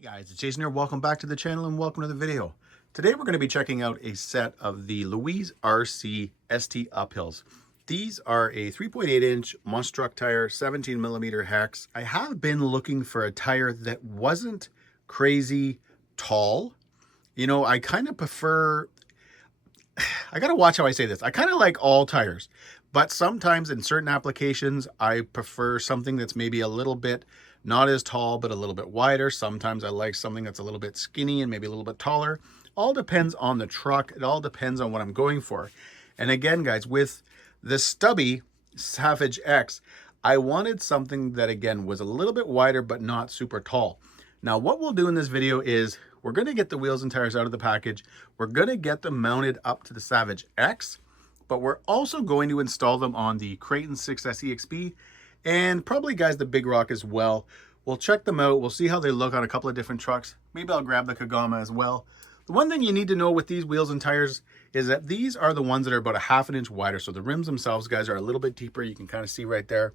Hey guys, it's Jason here. Welcome back to the channel and welcome to the video. Today we're going to be checking out a set of the Louise RC ST uphills. These are a 3.8 inch Monstruck tire, 17 millimeter hex. I have been looking for a tire that wasn't crazy tall. You know, I kind of prefer, I got to watch how I say this. I kind of like all tires, but sometimes in certain applications, I prefer something that's maybe a little bit not as tall, but a little bit wider. Sometimes I like something that's a little bit skinny and maybe a little bit taller. All depends on the truck. It all depends on what I'm going for. And again, guys, with the stubby Savage X, I wanted something that, again, was a little bit wider, but not super tall. Now, what we'll do in this video is we're going to get the wheels and tires out of the package. We're going to get them mounted up to the Savage X, but we're also going to install them on the Kraton 6S EXB and probably, guys, the Big Rock as well. We'll check them out. We'll see how they look on a couple of different trucks. Maybe I'll grab the Kagama as well. The one thing you need to know with these wheels and tires is that these are the ones that are about a ½ inch wider. So the rims themselves, guys, are a little bit deeper. You can kind of see right there.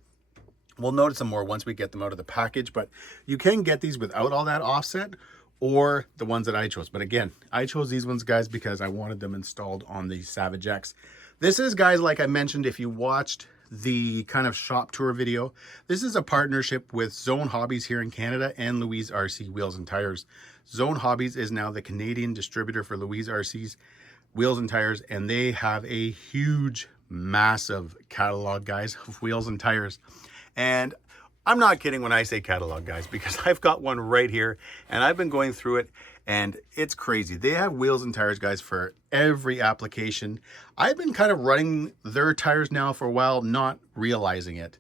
We'll notice them more once we get them out of the package, but you can get these without all that offset or the ones that I chose. But again, I chose these ones, guys, because I wanted them installed on the Savage X. This is, guys, like I mentioned, if you watched the kind of shop tour video, this is a partnership with Zone Hobbies here in Canada and Louise RC Wheels and Tires. Zone Hobbies is now the Canadian distributor for Louise RC's wheels and tires, and they have a huge, massive catalog, guys, of wheels and tires. And I'm not kidding when I say catalog, guys, because I've got one right here and I've been going through it and it's crazy. They have wheels and tires, guys, for every application. I've been kind of running their tires now for a while, not realizing it.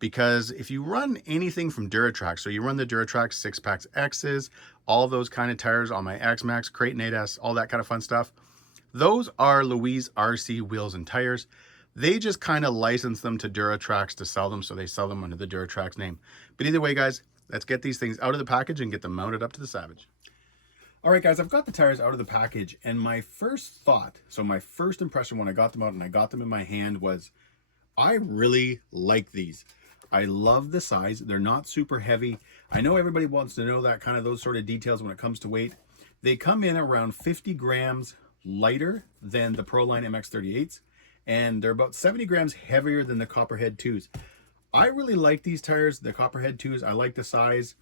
Because if you run anything from Duratrax, so you run the Duratrax 6-packs X's, all those kind of tires on my X-Maxx, Kraton 8S, all that kind of fun stuff, those are Louise RC wheels and tires. They just kind of license them to Duratrax to sell them, so they sell them under the Duratrax name. But either way, guys, let's get these things out of the package and get them mounted up to the Savage. All right, guys, I've got the tires out of the package, and my first thought, so my first impression when I got them out and I got them in my hand was, I really like these. I love the size. They're not super heavy. I know everybody wants to know that kind of those sort of details when it comes to weight. They come in around 50 grams lighter than the Proline MX38s, and they're about 70 grams heavier than the Copperhead 2s. I really like these tires, the Copperhead 2s. I like the size.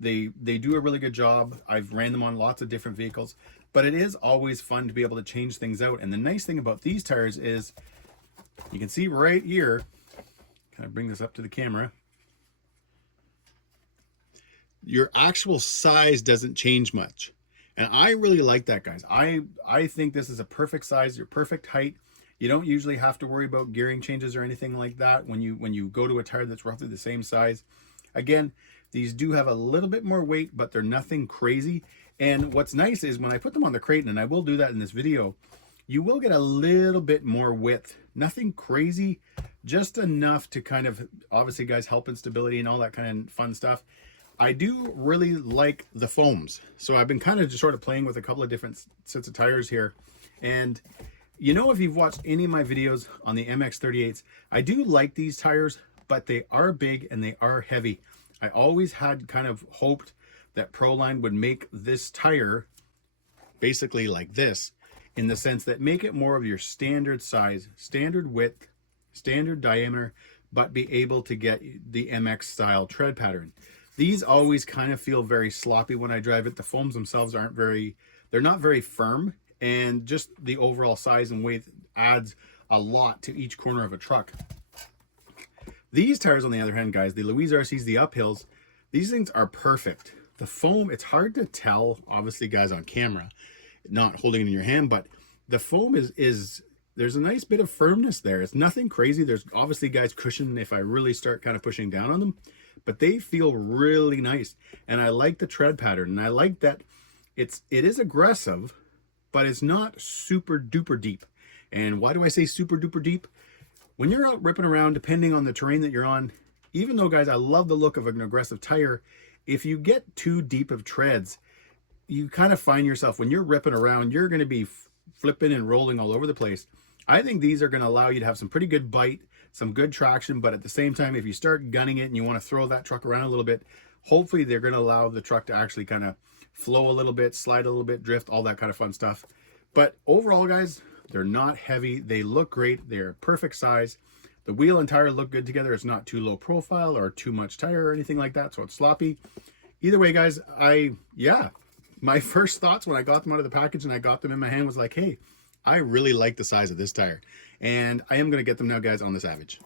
They do a really good job. I've ran them on lots of different vehicles, but it is always fun to be able to change things out. And the nice thing about these tires is you can see right here, can I bring this up to the camera? Your actual size doesn't change much. And I really like that, guys. I think this is a perfect size, your perfect height. You don't usually have to worry about gearing changes or anything like that when you go to a tire that's roughly the same size. Again, these do have a little bit more weight, but they're nothing crazy. And what's nice is when I put them on the Kraton, and I will do that in this video, you will get a little bit more width. Nothing crazy, just enough to kind of, obviously, guys, help in stability and all that kind of fun stuff. I do really like the foams. So I've been kind of just sort of playing with a couple of different sets of tires here. And you know, if you've watched any of my videos on the MX38s, I do like these tires, but they are big and they are heavy. I always had kind of hoped that Proline would make this tire basically like this, in the sense that make it more of your standard size, standard width, standard diameter, but be able to get the MX style tread pattern. These always kind of feel very sloppy when I drive it. The foams themselves they're not very firm, and just the overall size and weight adds a lot to each corner of a truck. These tires, on the other hand, guys, the Louise RCs, the uphills, these things are perfect. The foam, it's hard to tell, obviously, guys, on camera, not holding it in your hand, but the foam is there's a nice bit of firmness there. It's nothing crazy. There's obviously, guys, cushion if I really start kind of pushing down on them, but they feel really nice. And I like the tread pattern, and I like that it is aggressive, but it's not super duper deep. And why do I say super duper deep? When you're out ripping around, depending on the terrain that you're on, even though, guys, I love the look of an aggressive tire, if you get too deep of treads, you kind of find yourself, when you're ripping around, you're going to be flipping and rolling all over the place. I think these are going to allow you to have some pretty good bite, some good traction, but at the same time, if you start gunning it and you want to throw that truck around a little bit, Hopefully they're going to allow the truck to actually kind of flow a little bit, slide a little bit, drift, all that kind of fun stuff. But overall, guys, they're not heavy. They look great. They're perfect size. The wheel and tire look good together. It's not too low profile or too much tire or anything like that, so it's sloppy. Either way, guys, my first thoughts when I got them out of the package and I got them in my hand was like, hey, I really like the size of this tire. And I am going to get them now, guys, on the Savage.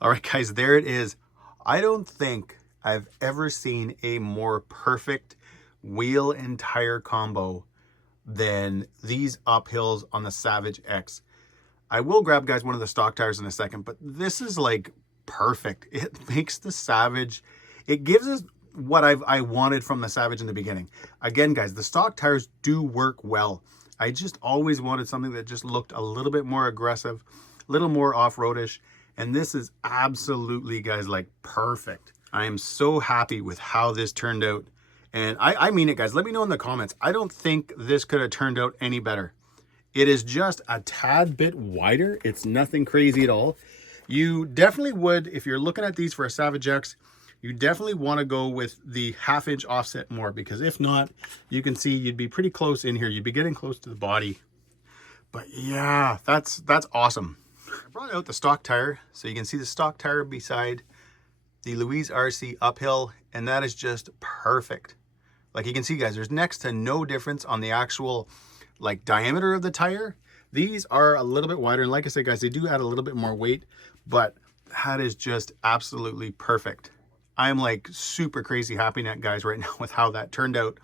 All right, guys, there it is. I don't think I've ever seen a more perfect wheel and tire combo than these uphills on the Savage X. I will grab, guys, one of the stock tires in a second, but this is like perfect. It makes the Savage, it gives us what I wanted from the Savage in the beginning. Again, guys, the stock tires do work well. I just always wanted something that just looked a little bit more aggressive, a little more off-roadish, and this is absolutely, guys, like perfect. I am so happy with how this turned out, and I mean it, guys. Let me know in the comments. I don't think this could have turned out any better. It is just a tad bit wider. It's nothing crazy at all. You definitely would, if you're looking at these for a Savage X, you definitely want to go with the 1/2 inch offset more, because if not, you can see you'd be pretty close in here. You'd be getting close to the body. But yeah, that's awesome. I brought out the stock tire, so you can see the stock tire beside the Louise RC uphill, and that is just perfect. Like you can see, guys, there's next to no difference on the actual like diameter of the tire. These are a little bit wider, and like I said, guys, they do add a little bit more weight, but that is just absolutely perfect. I'm like super crazy happy, guys, right now with how that turned out.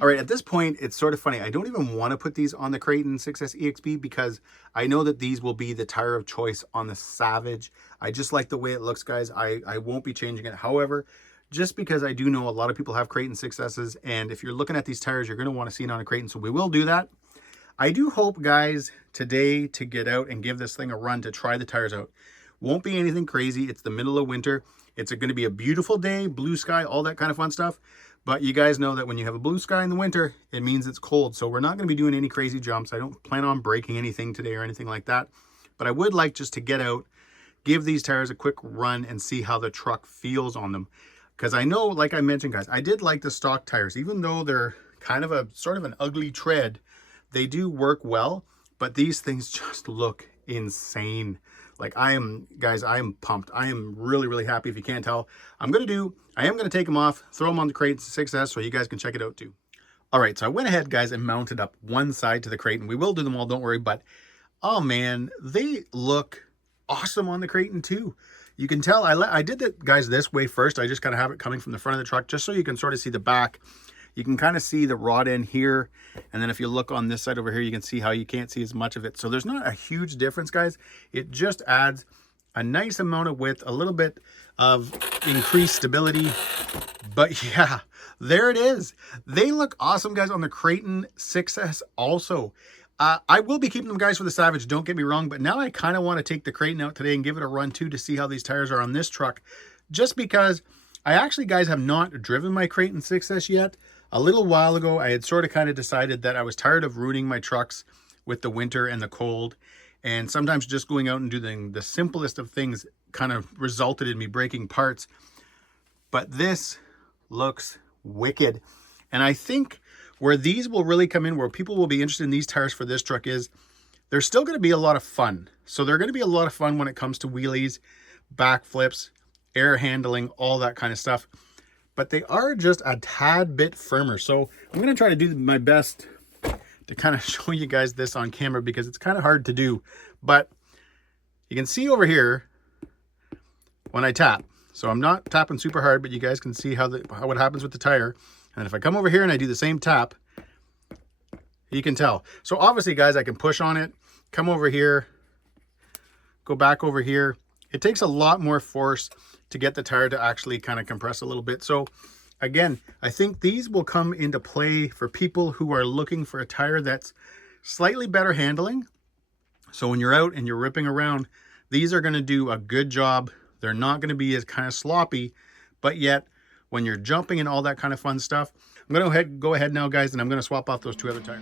All right, at this point, it's sort of funny. I don't even want to put these on the Kraton 6S EXB because I know that these will be the tire of choice on the Savage. I just like the way it looks, guys. I won't be changing it. However, just because I do know a lot of people have Kraton 6Ss, and if you're looking at these tires, you're going to want to see it on a Kraton, so we will do that. I do hope, guys, today to get out and give this thing a run to try the tires out. Won't be anything crazy. It's the middle of winter. It's going to be a beautiful day, blue sky, all that kind of fun stuff. But you guys know that when you have a blue sky in the winter, it means it's cold. So we're not going to be doing any crazy jumps. I don't plan on breaking anything today or anything like that. But I would like just to get out, give these tires a quick run and see how the truck feels on them. Because I know, like I mentioned, guys, I did like the stock tires. Even though they're kind of a sort of an ugly tread, they do work well. But these things just look insane. Like guys, I am pumped. I am really, really happy. If you can't tell, I am going to take them off, throw them on the Kraton 6S so you guys can check it out too. All right, so I went ahead, guys, and mounted up one side to the Kraton. We will do them all, don't worry, but oh man, they look awesome on the Kraton too. You can tell I did that, guys, this way first. I just kind of have it coming from the front of the truck just so you can sort of see the back. You can kind of see the rod end here. And then if you look on this side over here, you can see how you can't see as much of it. So there's not a huge difference, guys. It just adds a nice amount of width, a little bit of increased stability. But yeah, there it is. They look awesome, guys, on the Kraton 6S also. I will be keeping them, guys, for the Savage, don't get me wrong. But now I kind of want to take the Kraton out today and give it a run too to see how these tires are on this truck. Just because I actually, guys, have not driven my Kraton 6S yet. A little while ago, I had sort of kind of decided that I was tired of ruining my trucks with the winter and the cold. And sometimes just going out and doing the simplest of things kind of resulted in me breaking parts. But this looks wicked. And I think where these will really come in, where people will be interested in these tires for this truck is, they're still going to be a lot of fun. So they're going to be a lot of fun when it comes to wheelies, backflips, air handling, all that kind of stuff. But they are just a tad bit firmer. So I'm going to try to do my best to kind of show you guys this on camera because it's kind of hard to do. But you can see over here, when I tap. So I'm not tapping super hard, but you guys can see how what happens with the tire. And if I come over here and I do the same tap, you can tell. So obviously, guys, I can push on it, come over here, go back over here. It takes a lot more force to get the tire to actually kind of compress a little bit. So again, I think these will come into play for people who are looking for a tire that's slightly better handling. So when you're out and you're ripping around, these are going to do a good job. They're not going to be as kind of sloppy, but yet when you're jumping and all that kind of fun stuff, I'm going to go ahead now, guys, and I'm going to swap off those two other tires.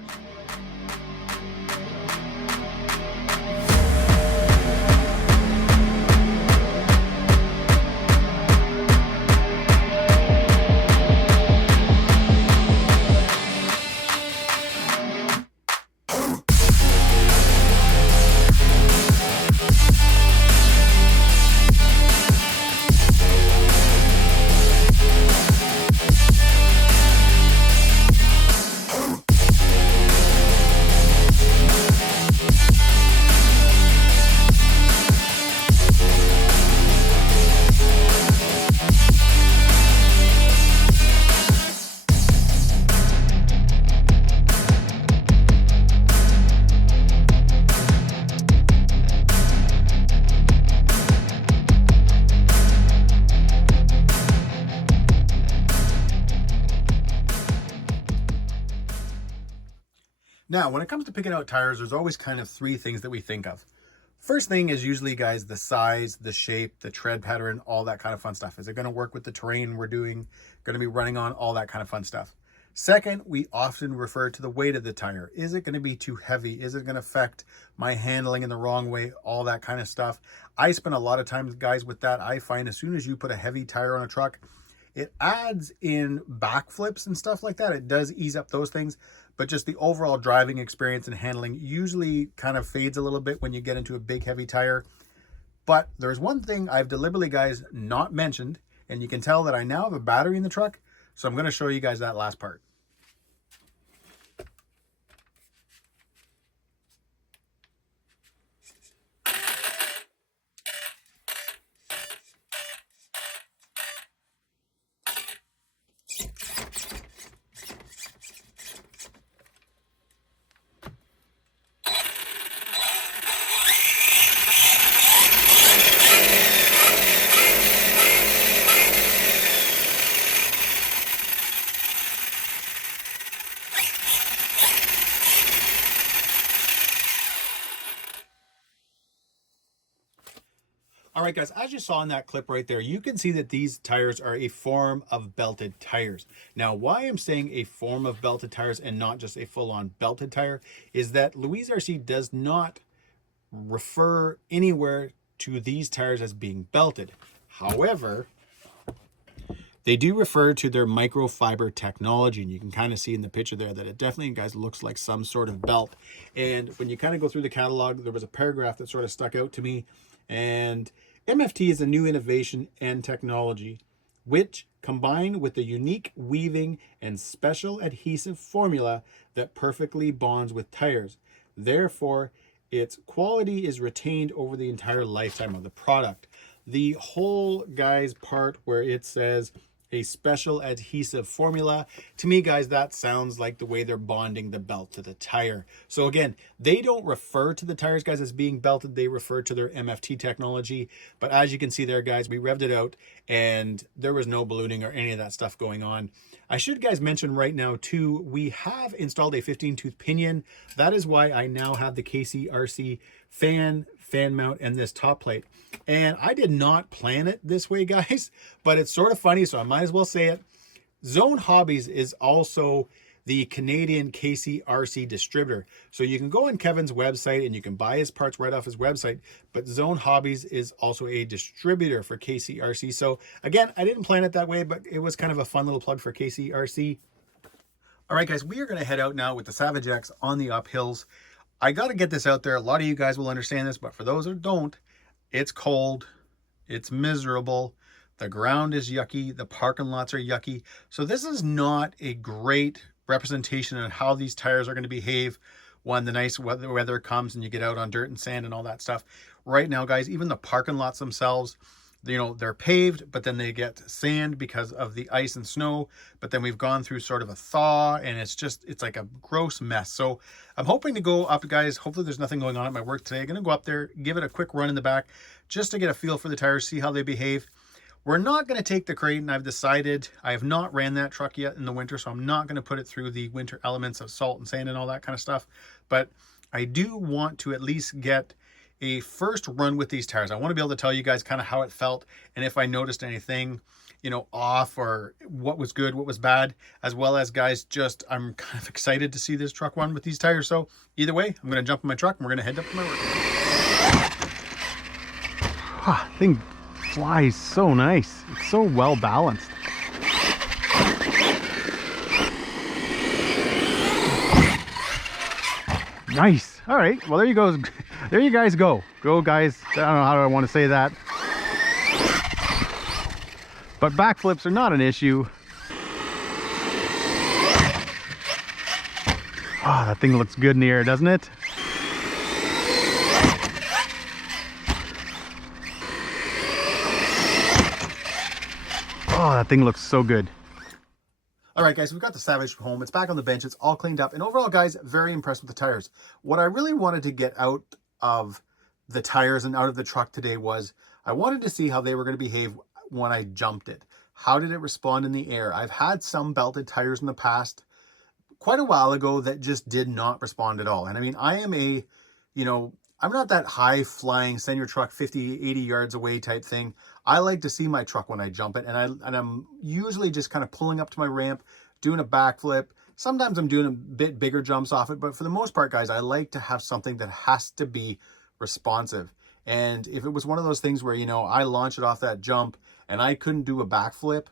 Now, when it comes to picking out tires, there's always kind of three things that we think of. First thing is usually, guys, the size, the shape, the tread pattern, all that kind of fun stuff. Is it going to work with the terrain we're doing, going to be running on, all that kind of fun stuff. Second, we often refer to the weight of the tire. Is it going to be too heavy? Is it going to affect my handling in the wrong way? All that kind of stuff. I spend a lot of time, guys, with that. I find as soon as you put a heavy tire on a truck, it adds in backflips and stuff like that. It does ease up those things, but just the overall driving experience and handling usually kind of fades a little bit when you get into a big heavy tire. But there's one thing I've deliberately, guys, not mentioned, and you can tell that I now have a battery in the truck, so I'm going to show you guys that last part. All right, guys, as you saw in that clip right there, you can see that these tires are a form of belted tires. Now, why I'm saying a form of belted tires and not just a full-on belted tire is that Louise RC does not refer anywhere to these tires as being belted. However, they do refer to their microfiber technology, and you can kind of see in the picture there that it definitely, guys, looks like some sort of belt. And when you kind of go through the catalog, there was a paragraph that sort of stuck out to me. And MFT is a new innovation and technology which, combined with the unique weaving and special adhesive formula that perfectly bonds with tires. Therefore, its quality is retained over the entire lifetime of the product. The whole, guys, part where it says a special adhesive formula, to me, guys, that sounds like the way they're bonding the belt to the tire. So again, they don't refer to the tires, guys, as being belted. They refer to their MFT technology. But as you can see there, guys, we revved it out and there was no ballooning or any of that stuff going on. I should, guys, mention right now too, we have installed a 15-tooth pinion. That is why I now have the KCRC fan mount and this top plate. And I did not plan it this way, guys, but it's sort of funny, so I might as well say it. Zone Hobbies is also the Canadian KCRC distributor. So you can go on Kevin's website and you can buy his parts right off his website, but Zone Hobbies is also a distributor for KCRC. So again, I didn't plan it that way, but it was kind of a fun little plug for KCRC. All right, guys, we are going to head out now with the Savage X on the uphills. I got to get this out there. A lot of you guys will understand this, but for those who don't, it's cold, it's miserable, the ground is yucky, the parking lots are yucky. So this is not a great representation of how these tires are going to behave when the nice weather comes and you get out on dirt and sand and all that stuff. Right now, guys, even the parking lots themselves you know, they're paved, but then they get sand because of the ice and snow. But then we've gone through sort of a thaw, and it's like a gross mess. So I'm hoping to go up, guys. Hopefully there's nothing going on at my work today. I'm going to go up there, give it a quick run in the back just to get a feel for the tires, see how they behave. We're not going to take the Kraton. I've decided I have not ran that truck yet in the winter, so I'm not going to put it through the winter elements of salt and sand and all that kind of stuff. But I do want to at least get a first run with these tires. I want to be able to tell you guys kind of how it felt and if I noticed anything, you know, off, or what was good, what was bad, as well as, guys, just I'm kind of excited to see this truck run with these tires. So either way, I'm going to jump in my truck and we're going to head up to my work. Thing flies so nice. It's so well balanced. Nice. All right. Well, there you go. There you guys go. Go, guys. I don't know how I want to say that. But backflips are not an issue. Oh, that thing looks good in the air, doesn't it? Oh, that thing looks so good. All right, guys, we've got the Savage home. It's back on the bench. It's all cleaned up. And overall, guys, very impressed with the tires. What I really wanted to get out of the tires and out of the truck today was I wanted to see how they were going to behave when I jumped it. How did it respond in the air? I've had some belted tires in the past quite a while ago that just did not respond at all. And I mean, I am a, you know, I'm not that high flying, send your truck 50, 80 yards away type thing. I like to see my truck when I jump it. And I'm usually just kind of pulling up to my ramp, doing a backflip. Sometimes I'm doing a bit bigger jumps off it, but for the most part, guys, I like to have something that has to be responsive. And if it was one of those things where, you know, I launch it off that jump and I couldn't do a backflip,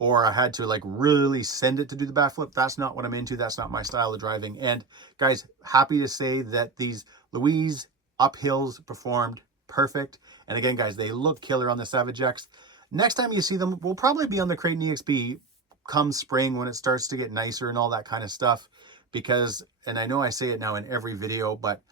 or I had to like really send it to do the backflip, that's not what I'm into. That's not my style of driving. And guys, happy to say that these Louise uphills performed perfect. And again, guys, they look killer on the Savage X. Next time you see them, we'll probably be on the Kraton EXB come spring when it starts to get nicer and all that kind of stuff. Because, and I know I say it now in every video, but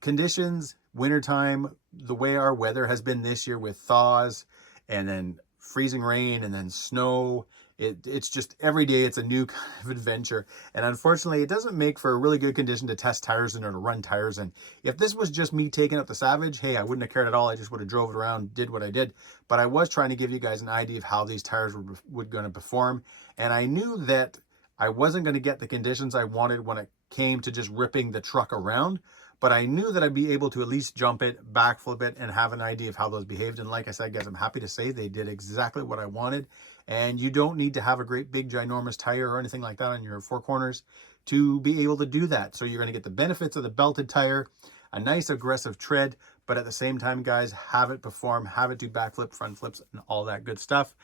conditions, wintertime, the way our weather has been this year with thaws and then freezing rain and then snow, it's just every day it's a new kind of adventure. And unfortunately, it doesn't make for a really good condition to test tires in or to run tires in. If this was just me taking up the Savage, hey, I wouldn't have cared at all. I just would have drove it around, did what I did. But I was trying to give you guys an idea of how these tires were going to perform. And I knew that I wasn't going to get the conditions I wanted when it came to just ripping the truck around. But I knew that I'd be able to at least jump it, backflip it, and have an idea of how those behaved. And like I said, guys, I'm happy to say they did exactly what I wanted. And you don't need to have a great big ginormous tire or anything like that on your four corners to be able to do that. So you're going to get the benefits of the belted tire, a nice aggressive tread, but at the same time, guys, have it perform, have it do backflip, front flips, and all that good stuff.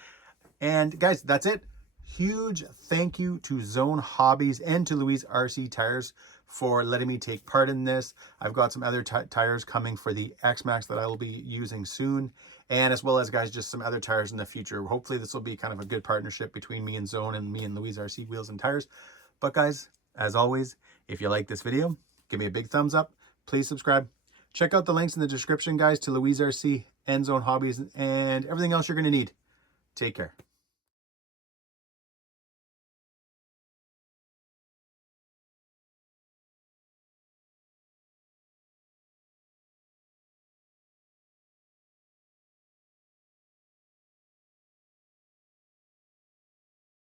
And guys, that's it. Huge thank you to Zone Hobbies and to Louise RC Tires for letting me take part in this. I've got some other tires coming for the X-Maxx that I will be using soon. And as well as, guys, just some other tires in the future. Hopefully this will be kind of a good partnership between me and Zone and me and Louise RC Wheels and Tires. But guys, as always, if you like this video, give me a big thumbs up. Please subscribe. Check out the links in the description, guys, to Louise RC and Zone Hobbies and everything else you're going to need. Take care.